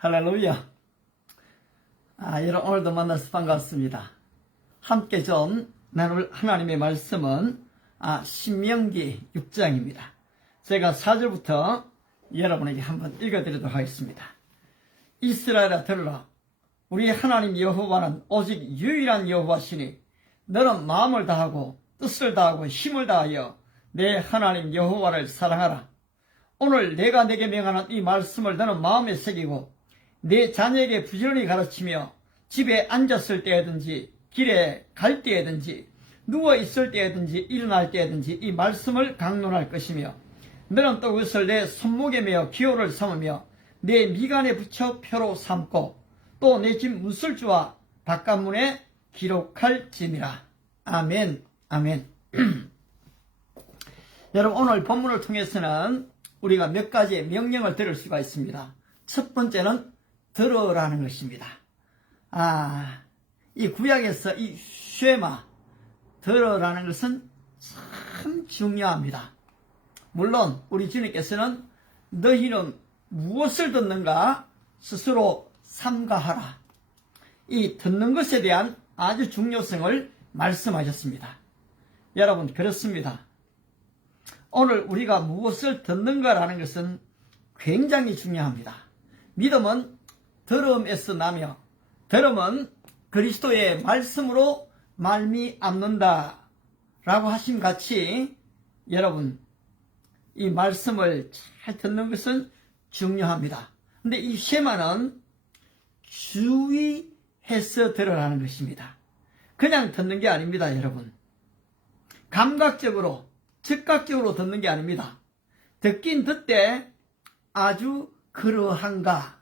할렐루야. 여러분 오늘도 만나서 반갑습니다. 함께 좀 나눌 하나님의 말씀은 신명기 6장입니다. 제가 4절부터 여러분에게 한번 읽어드리도록 하겠습니다. 이스라엘아 들으라. 우리 하나님 여호와는 오직 유일한 여호와시니 너는 마음을 다하고 뜻을 다하고 힘을 다하여 내 하나님 여호와를 사랑하라. 오늘 내가 내게 명하는 이 말씀을 너는 마음에 새기고 내 자녀에게 부지런히 가르치며 집에 앉았을 때든지 길에 갈 때든지 누워있을 때든지 일어날 때든지 이 말씀을 강론할 것이며 너는 또 그것을 내 손목에 메어 기호를 삼으며 내 미간에 붙여 표로 삼고 또 내 집 문설주와 바깥문에 기록할지니라. 아멘. 아멘. 여러분 오늘 본문을 통해서는 우리가 몇 가지의 명령을 들을 수가 있습니다. 첫 번째는 들으라는 것입니다. 이 구약에서 이 쉐마, 들으라는 것은 참 중요합니다. 물론 우리 주님께서는 너희는 무엇을 듣는가 스스로 삼가하라. 이 듣는 것에 대한 아주 중요성을 말씀하셨습니다. 여러분 그렇습니다. 오늘 우리가 무엇을 듣는가라는 것은 굉장히 중요합니다. 믿음은 들음에서 나며 들음은 그리스도의 말씀으로 말미암는다 라고 하심 같이 여러분 이 말씀을 잘 듣는 것은 중요합니다. 근데 이 쉐마는 주의해서 들으라는 것입니다. 그냥 듣는 게 아닙니다. 여러분 감각적으로 즉각적으로 듣는 게 아닙니다. 듣긴 듣되 아주 그러한가.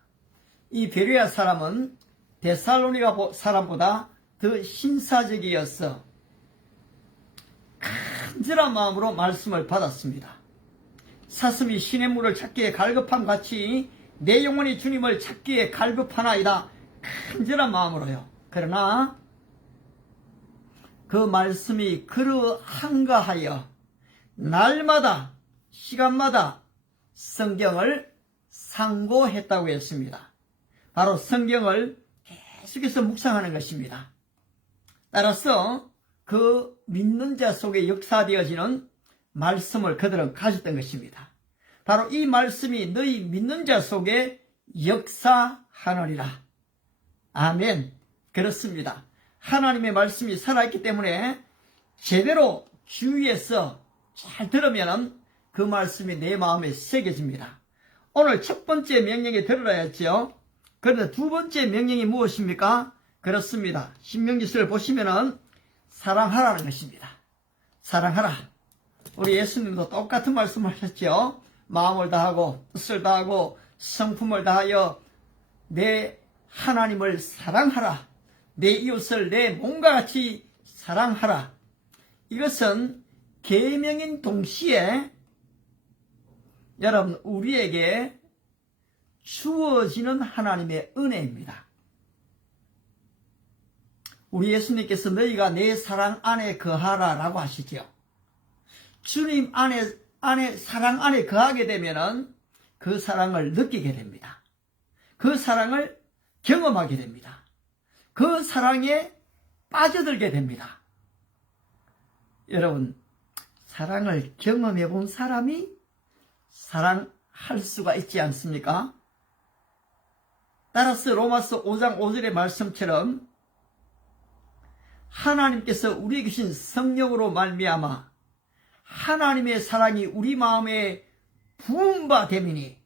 이 베레아 사람은 데살로니가 사람보다 더 신사적이어서 간절한 마음으로 말씀을 받았습니다. 사슴이 신의 물을 찾기에 갈급함 같이 내 영혼이 주님을 찾기에 갈급하나이다. 간절한 마음으로요. 그러나 그 말씀이 그러한가 하여 날마다 시간마다 성경을 상고했다고 했습니다. 바로 성경을 계속해서 묵상하는 것입니다. 따라서 그 믿는 자 속에 역사되어지는 말씀을 그들은 가졌던 것입니다. 바로 이 말씀이 너희 믿는 자 속에 역사하느니라. 아멘. 그렇습니다. 하나님의 말씀이 살아있기 때문에 제대로 주위에서 잘 들으면 그 말씀이 내 마음에 새겨집니다. 오늘 첫 번째 명령에 들으라 했죠. 그런데 두 번째 명령이 무엇입니까? 그렇습니다. 신명기서를 보시면은 사랑하라는 것입니다. 사랑하라. 우리 예수님도 똑같은 말씀을 하셨죠. 마음을 다하고 뜻을 다하고 성품을 다하여 내 하나님을 사랑하라. 내 이웃을 내 몸과 같이 사랑하라. 이것은 계명인 동시에 여러분 우리에게 주어지는 하나님의 은혜입니다. 우리 예수님께서 너희가 내 사랑 안에 거하라 라고 하시죠. 주님 안에 사랑 안에 거하게 되면은 그 사랑을 느끼게 됩니다. 그 사랑을 경험하게 됩니다. 그 사랑에 빠져들게 됩니다. 여러분 사랑을 경험해 본 사람이 사랑할 수가 있지 않습니까? 따라서 로마서 5장 5절의 말씀처럼 하나님께서 우리에게 주신 성령으로 말미암아 하나님의 사랑이 우리 마음에 부은 바 되미니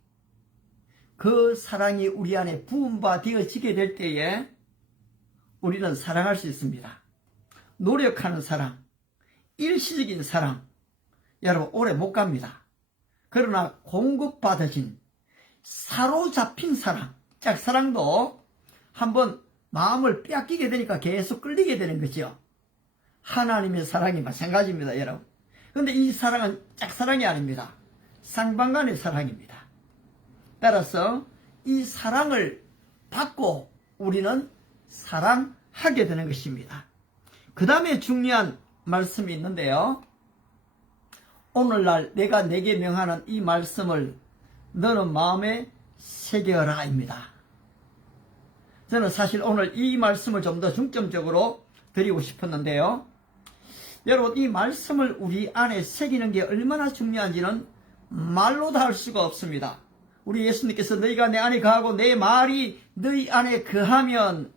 그 사랑이 우리 안에 부은 바 되어지게 될 때에 우리는 사랑할 수 있습니다. 노력하는 사랑, 일시적인 사랑 여러분 오래 못 갑니다. 그러나 공급받아진 사로잡힌 사랑, 짝사랑도 한번 마음을 빼앗기게 되니까 계속 끌리게 되는 거죠. 하나님의 사랑이 마찬가지입니다. 여러분 그런데 이 사랑은 짝사랑이 아닙니다. 상방간의 사랑입니다. 따라서 이 사랑을 받고 우리는 사랑하게 되는 것입니다. 그 다음에 중요한 말씀이 있는데요. 오늘날 내가 내게 명하는 이 말씀을 너는 마음에 새겨라입니다. 저는 사실 오늘 이 말씀을 좀 더 중점적으로 드리고 싶었는데요. 여러분, 이 말씀을 우리 안에 새기는 게 얼마나 중요한지는 말로 다 할 수가 없습니다. 우리 예수님께서 너희가 내 안에 거하고 내 말이 너희 안에 거하면,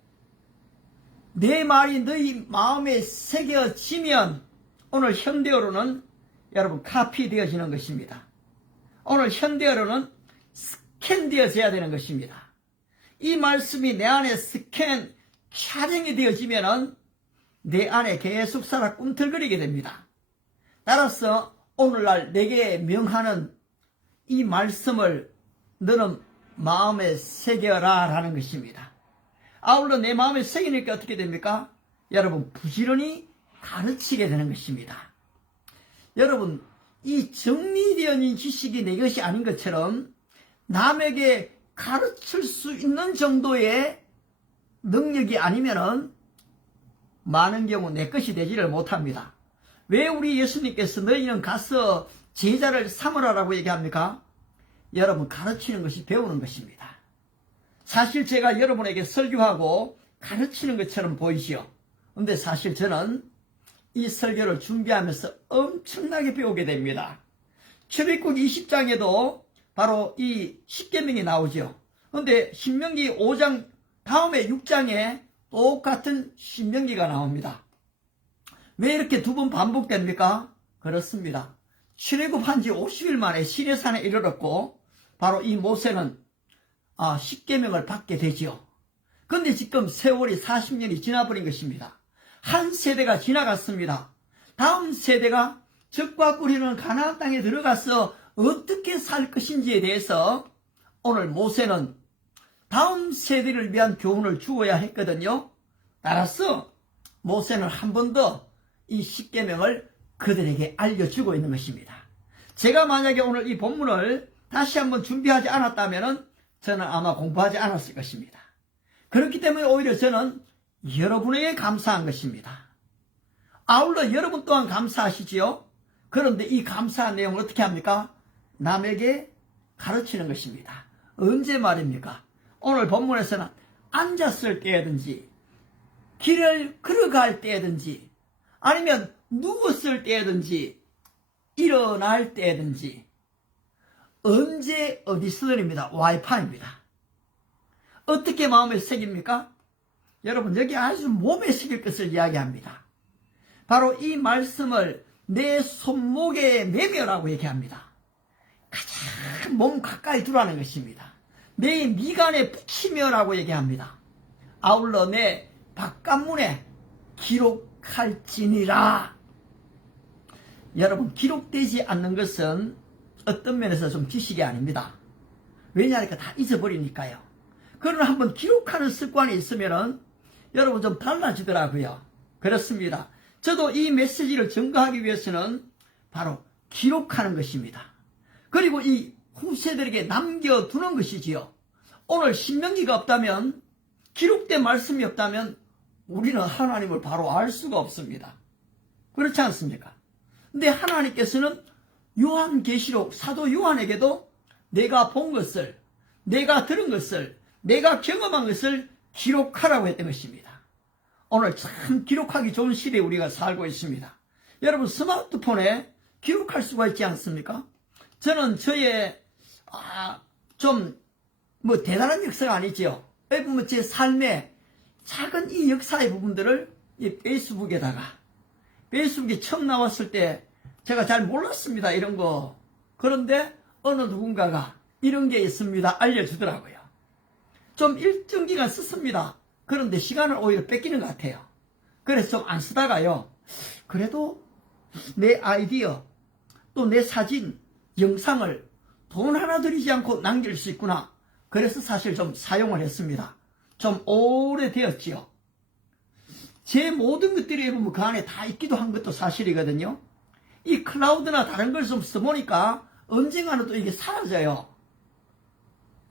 내 말이 너희 마음에 새겨지면, 오늘 현대어로는 여러분 카피되어지는 것입니다. 오늘 현대어로는 스캔되어져야 되는 것입니다. 이 말씀이 내 안에 촬영이 되어지면은 내 안에 계속 살아 꿈틀거리게 됩니다. 따라서 오늘날 내게 명하는 이 말씀을 너는 마음에 새겨라 라는 것입니다. 아울러 내 마음에 새기니까 어떻게 됩니까? 여러분, 부지런히 가르치게 되는 것입니다. 여러분, 이 정리되어진 지식이 내 것이 아닌 것처럼 남에게 가르칠 수 있는 정도의 능력이 아니면은 많은 경우 내 것이 되지를 못합니다. 왜 우리 예수님께서 너희는 가서 제자를 삼으라라고 얘기합니까? 여러분, 가르치는 것이 배우는 것입니다. 사실 제가 여러분에게 설교하고 가르치는 것처럼 보이시오. 근데 사실 저는 이 설교를 준비하면서 엄청나게 배우게 됩니다. 출애굽기 20장에도 바로 이 십계명이 나오죠. 근데 신명기 5장 다음에 6장에 똑같은 신명기가 나옵니다. 왜 이렇게 두 번 반복됩니까? 그렇습니다. 출애굽한 지 50일 만에 시내산에 이르렀고 바로 이 모세는 십계명을 받게 되지요. 그런데 지금 세월이 40년이 지나버린 것입니다. 한 세대가 지나갔습니다. 다음 세대가 적과 꿀이는 가나안 땅에 들어가서 어떻게 살 것인지에 대해서 오늘 모세는 다음 세대를 위한 교훈을 주어야 했거든요. 따라서 모세는 한 번 더 이 십계명을 그들에게 알려주고 있는 것입니다. 제가 만약에 오늘 이 본문을 다시 한번 준비하지 않았다면 저는 아마 공부하지 않았을 것입니다. 그렇기 때문에 오히려 저는 여러분에게 감사한 것입니다. 아울러 여러분 또한 감사하시지요. 그런데 이 감사한 내용을 어떻게 합니까? 남에게 가르치는 것입니다. 언제 말입니까? 오늘 본문에서는 앉았을 때든지 길을 걸어갈 때든지 아니면 누웠을 때든지 일어날 때든지 언제 어디서든입니다. 와이파이입니다. 어떻게 마음에 새깁니까? 여러분, 여기 아주 몸에 새길 것을 이야기합니다. 바로 이 말씀을 내 손목에 매며라고 얘기합니다. 가장 몸 가까이 두라는 것입니다. 내 미간에 붙이며라고 얘기합니다. 아울러 내 바깥문에 기록할지니라. 여러분, 기록되지 않는 것은 어떤 면에서 좀 지식이 아닙니다. 왜냐하니까 다 잊어버리니까요. 그러나 한번 기록하는 습관이 있으면은 여러분 좀 달라지더라고요. 그렇습니다. 저도 이 메시지를 증거하기 위해서는 바로 기록하는 것입니다. 그리고 이 후세들에게 남겨두는 것이지요. 오늘 신명기가 없다면, 기록된 말씀이 없다면 우리는 하나님을 바로 알 수가 없습니다. 그렇지 않습니까? 근데 하나님께서는 요한계시록 사도 요한에게도 내가 본 것을, 내가 들은 것을, 내가 경험한 것을 기록하라고 했던 것입니다. 오늘 참 기록하기 좋은 시대에 우리가 살고 있습니다. 여러분, 스마트폰에 기록할 수가 있지 않습니까? 저는 저의 좀 대단한 역사가 아니지요. 왜 보면 제 삶의 작은 이 역사의 부분들을 이 페이스북이 처음 나왔을 때 제가 잘 몰랐습니다. 이런 거. 그런데 어느 누군가가 이런 게 있습니다. 알려주더라고요. 좀 일정 기간 썼습니다. 그런데 시간을 오히려 뺏기는 것 같아요. 그래서 좀 안 쓰다가요. 그래도 내 아이디어, 또 내 사진, 영상을 돈 하나 들이지 않고 남길 수 있구나. 그래서 사실 좀 사용을 했습니다. 좀 오래되었지요. 제 모든 것들이 보면 그 안에 다 있기도 한 것도 사실이거든요. 이 클라우드나 다른 걸 좀 써보니까 언젠가는 또 이게 사라져요.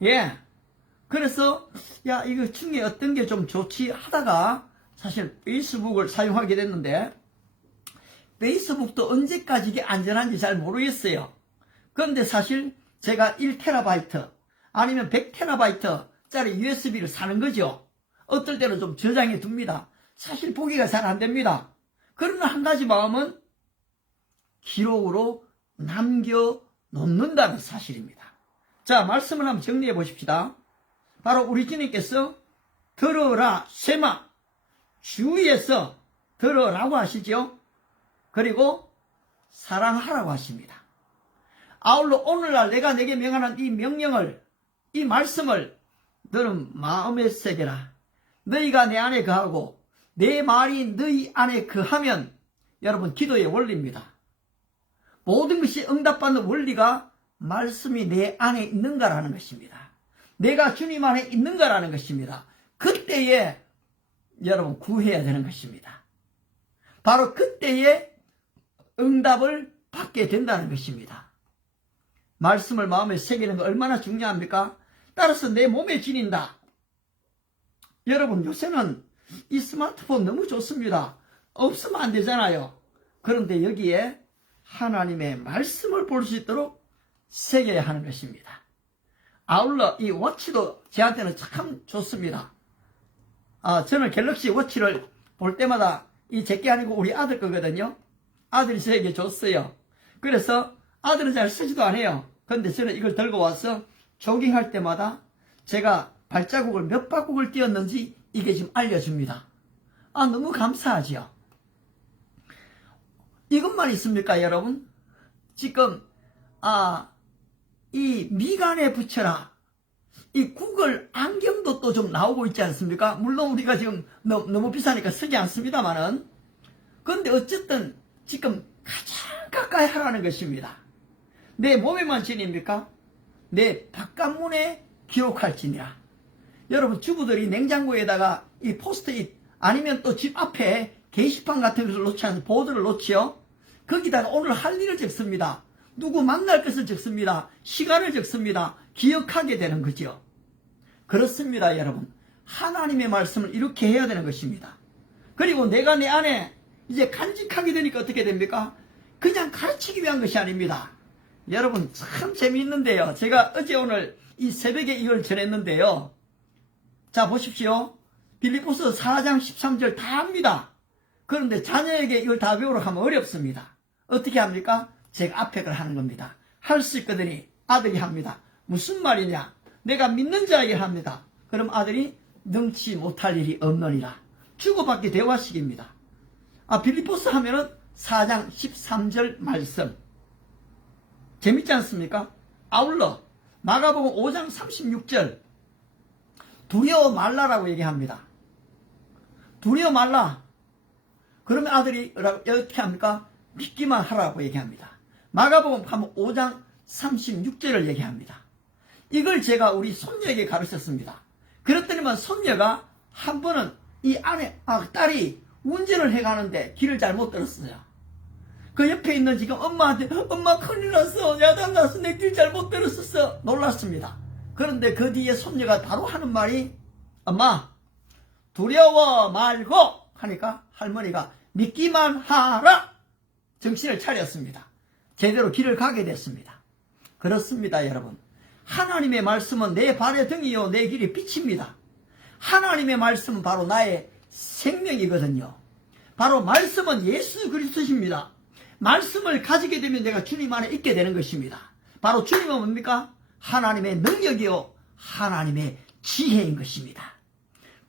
예. 그래서 이거 중에 어떤 게 좀 좋지 하다가 사실 페이스북을 사용하게 됐는데, 페이스북도 언제까지 이게 안전한지 잘 모르겠어요. 그런데 사실 제가 1TB 아니면 100TB짜리 USB를 사는 거죠. 어떨 때는 좀 저장해 둡니다. 사실 보기가 잘 안 됩니다. 그러나 한 가지 마음은 기록으로 남겨놓는다는 사실입니다. 자, 말씀을 한번 정리해 보십시다. 바로 우리 주님께서 들어라 셈아, 주위에서 들어라고 하시죠. 그리고 사랑하라고 하십니다. 아울러 오늘날 내가 내게 명하는 이 명령을, 이 말씀을 너는 마음에 새겨라. 너희가 내 안에 거하고 내 말이 너희 안에 거하면, 여러분, 기도의 원리입니다. 모든 것이 응답받는 원리가 말씀이 내 안에 있는가라는 것입니다. 내가 주님 안에 있는가라는 것입니다. 그때에 여러분 구해야 되는 것입니다. 바로 그때에 응답을 받게 된다는 것입니다. 말씀을 마음에 새기는 거 얼마나 중요합니까? 따라서 내 몸에 지닌다. 여러분, 요새는 이 스마트폰 너무 좋습니다. 없으면 안 되잖아요. 그런데 여기에 하나님의 말씀을 볼 수 있도록 새겨야 하는 것입니다. 아울러 이 워치도 저한테는 참 좋습니다. 저는 갤럭시 워치를 볼 때마다 이 제게 아니고 우리 아들 거거든요. 아들이 저에게 줬어요. 그래서 아들은 잘 쓰지도 않아요. 그런데 저는 이걸 들고 와서 조깅할 때마다 제가 발자국을 몇 바국을 뛰었는지 이게 지금 알려줍니다. 너무 감사하지요. 이것만 있습니까, 여러분? 지금 이 미간에 붙여라. 이 구글 안경도 또 좀 나오고 있지 않습니까? 물론 우리가 지금 너무 비싸니까 쓰지 않습니다만은. 그런데 어쨌든 지금 가장 가까이 하라는 것입니다. 내 몸에만 지닙니까? 내 바깥문에 기록할지니라. 여러분, 주부들이 냉장고에다가 이 포스트잇 아니면 또 집 앞에 게시판 같은 것을 놓지 않는 보드를 놓지요. 거기다가 오늘 할 일을 적습니다. 누구 만날 것을 적습니다. 시간을 적습니다. 기억하게 되는 거죠. 그렇습니다, 여러분. 하나님의 말씀을 이렇게 해야 되는 것입니다. 그리고 내가 내 안에 이제 간직하게 되니까 어떻게 됩니까? 그냥 가르치기 위한 것이 아닙니다. 여러분, 참 재미있는데요. 제가 어제 오늘 이 새벽에 이걸 전했는데요. 자, 보십시오. 빌립보서 4장 13절 다 합니다. 그런데 자녀에게 이걸 다 배우러 하면 어렵습니다. 어떻게 합니까? 제가 앞에 걸 하는 겁니다. 할 수 있거든요. 아들이 합니다. 무슨 말이냐? 내가 믿는 자에게 합니다. 그럼 아들이 능치 못할 일이 없느니라. 주고받기 대화식입니다. 빌립보서 하면은 4장 13절 말씀. 재밌지 않습니까? 아울러 마가복음 5장 36절 두려워 말라라고 얘기합니다. 두려워 말라. 그러면 아들이 어떻게 합니까? 믿기만 하라고 얘기합니다. 마가복음 5장 36절을 얘기합니다. 이걸 제가 우리 손녀에게 가르쳤습니다. 그랬더니만 손녀가 한 번은 이 안에 딸이 운전을 해가는데 길을 잘못 들었어요. 그 옆에 있는 지금 엄마한테 엄마 큰일 났어, 야단 났어, 내 길 잘못 들었었어, 놀랐습니다. 그런데 그 뒤에 손녀가 바로 하는 말이 엄마 두려워 말고 하니까 할머니가 믿기만 하라. 정신을 차렸습니다. 제대로 길을 가게 됐습니다. 그렇습니다, 여러분. 하나님의 말씀은 내 발의 등이요 내 길이 빛입니다. 하나님의 말씀은 바로 나의 생명이거든요. 바로 말씀은 예수 그리스도십니다. 말씀을 가지게 되면 내가 주님 안에 있게 되는 것입니다. 바로 주님은 뭡니까? 하나님의 능력이요 하나님의 지혜인 것입니다.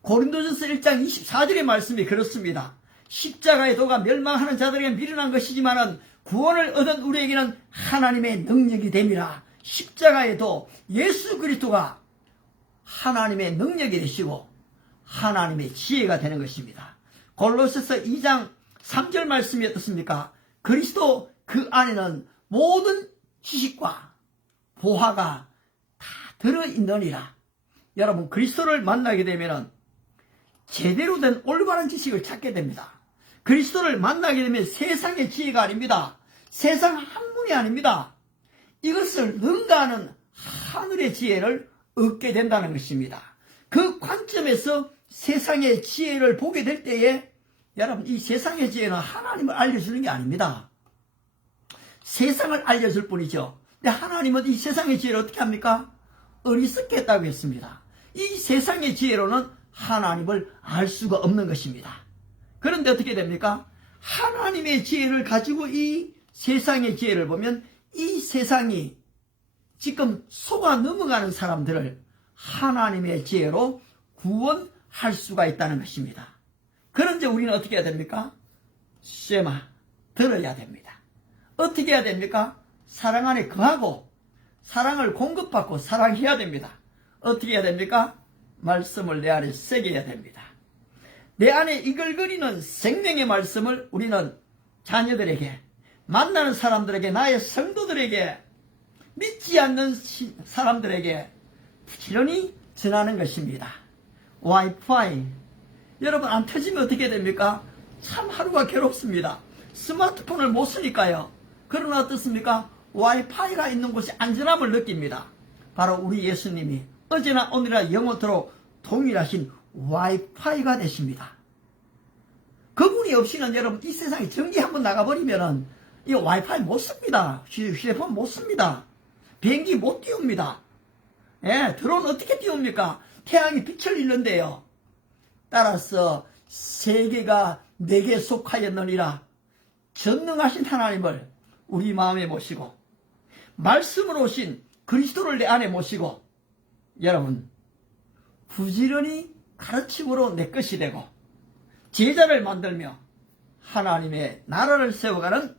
고린도전서 1장 24절의 말씀이 그렇습니다. 십자가의 도가 멸망하는 자들에게 미련한 것이지만은 구원을 얻은 우리에게는 하나님의 능력이 됨이라. 십자가의 도 예수 그리스도가 하나님의 능력이 되시고 하나님의 지혜가 되는 것입니다. 골로새서 2장 3절 말씀이 어떻습니까? 그리스도 그 안에는 모든 지식과 보화가 다 들어있느니라. 여러분, 그리스도를 만나게 되면 제대로 된 올바른 지식을 찾게 됩니다. 그리스도를 만나게 되면 세상의 지혜가 아닙니다. 세상 학문이 아닙니다. 이것을 능가하는 하늘의 지혜를 얻게 된다는 것입니다. 그 관점에서 세상의 지혜를 보게 될 때에 여러분, 이 세상의 지혜는 하나님을 알려주는 게 아닙니다. 세상을 알려줄 뿐이죠. 근데 하나님은 이 세상의 지혜를 어떻게 합니까? 어리석게 했다고 했습니다. 이 세상의 지혜로는 하나님을 알 수가 없는 것입니다. 그런데 어떻게 됩니까? 하나님의 지혜를 가지고 이 세상의 지혜를 보면 이 세상이 지금 속아 넘어가는 사람들을 하나님의 지혜로 구원할 수가 있다는 것입니다. 그런데 우리는 어떻게 해야 됩니까? 쉐마, 들어야 됩니다. 어떻게 해야 됩니까? 사랑 안에 거하고 사랑을 공급받고 사랑해야 됩니다. 어떻게 해야 됩니까? 말씀을 내 안에 새겨야 됩니다. 내 안에 이글거리는 생명의 말씀을 우리는 자녀들에게, 만나는 사람들에게, 나의 성도들에게, 믿지 않는 사람들에게 부지런히 전하는 것입니다. 와이파이, 여러분 안 터지면 어떻게 됩니까? 참 하루가 괴롭습니다. 스마트폰을 못 쓰니까요. 그러나 어떻습니까? 와이파이가 있는 곳이 안전함을 느낍니다. 바로 우리 예수님이 어제나 오늘이나 영원토록 동일하신 와이파이가 되십니다. 그분이 없이는 여러분 이 세상에 전기 한번 나가버리면은 이 와이파이 못 씁니다. 휴대폰 못 씁니다. 비행기 못 띄웁니다. 예, 드론 어떻게 띄웁니까? 태양이 빛을 잃는데요. 따라서 세계가 내게 속하였느니라. 전능하신 하나님을 우리 마음에 모시고 말씀으로 오신 그리스도를 내 안에 모시고 여러분 부지런히 가르침으로 내 것이 되고 제자를 만들며 하나님의 나라를 세워가는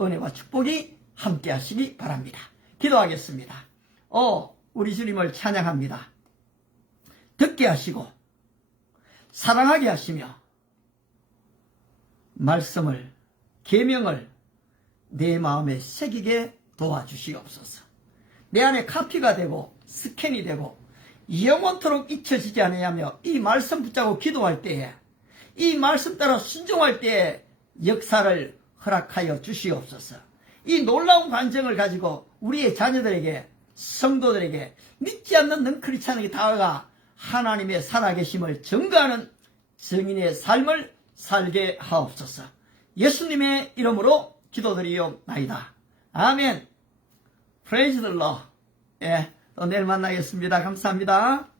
은혜와 축복이 함께 하시기 바랍니다. 기도하겠습니다. 우리 주님을 찬양합니다. 듣게 하시고 사랑하게 하시며 말씀을, 계명을 내 마음에 새기게 도와주시옵소서. 내 안에 카피가 되고 스캔이 되고 영원토록 잊혀지지 아니하며 이 말씀 붙잡고 기도할 때에, 이 말씀 따라 순종할 때에 역사를 허락하여 주시옵소서. 이 놀라운 관정을 가지고 우리의 자녀들에게, 성도들에게, 믿지 않는 능크리스찬에게 다가가 하나님의 살아계심을 증거하는 증인의 삶을 살게 하옵소서. 예수님의 이름으로 기도드리옵나이다. 아멘. 프레이즈 더 로. 또 내일 만나겠습니다. 감사합니다.